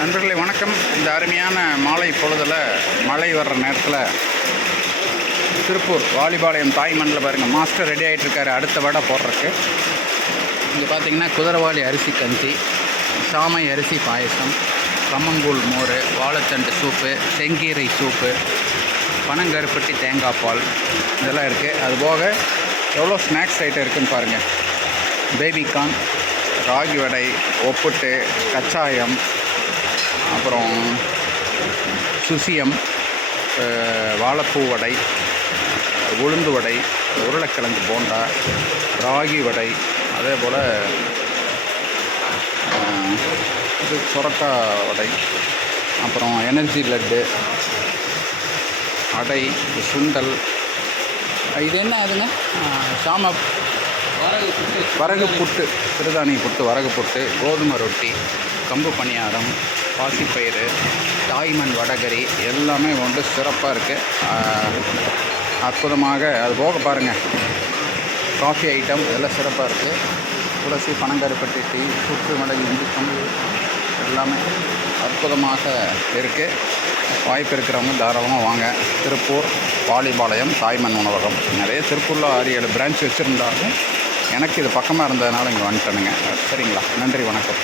நண்பர்களே வணக்கம். இந்த அருமையான மாலை பொழுதில் மழை வர்ற நேரத்தில் திருப்பூர் வாலிபாளையம் தாய்மண்ணில் பாருங்கள் மாஸ்டர் ரெடி ஆகிட்டு இருக்காரு அடுத்த வடை போடுறதுக்கு. இங்கே பார்த்தீங்கன்னா குதிரவாளி அரிசி கஞ்சி சாமை அரிசி பாயசம் கம்மங்கூழ் மோர் வாழைத்தண்டு சூப்பு செங்கீரை சூப்பு பனங்கருப்பட்டி தேங்காய் பால் இதெல்லாம் இருக்குது அது போக எவ்வளோ ஸ்நாக்ஸ் ஐட்டம் இருக்குதுன்னு பாருங்கள் பேபிகான் ராகி வடை ஒப்புட்டு கச்சாயம் அப்புறம் சுசியம் வாழைப்பூ வடை உளுந்து வடை உருளைக்கிழங்கு போண்டா ராகி வடை அதே போல் இது சுரக்காய் வடை அப்புறம் எனர்ஜி லட்டு அடை சுண்டல். இது என்ன அதுங்க? சாம வரகு புட்டு சிறுதானிய புட்டு வரகு புட்டு கோதுமை ரொட்டி கம்பு பணியாரம் பாசிப்பயிறு தாய்மண் வடகரி எல்லாமே வந்து சிறப்பாக இருக்குது அற்புதமாக அது போக பாருங்கள் காஃபி ஐட்டம் இதெல்லாம் சிறப்பாக இருக்குது துளசி பனங்கருப்பட்டி டீ சுற்று மடங்கு இஞ்சி கம்பு எல்லாமே அற்புதமாக இருக்குது வாய்ப்பு இருக்கிறவங்க தாராளமாக வாங்க. திருப்பூர் வாலிபாளையம் தாய்மண் உணவகம். நிறைய திருப்பூரில் ஆறு ஏழு பிரான்ச் வச்சுருந்தாலும் எனக்கு இது பக்கமாக இருந்ததுனால இங்கே வந்துட்டேனுங்க. சரிங்களா? நன்றி வணக்கம்.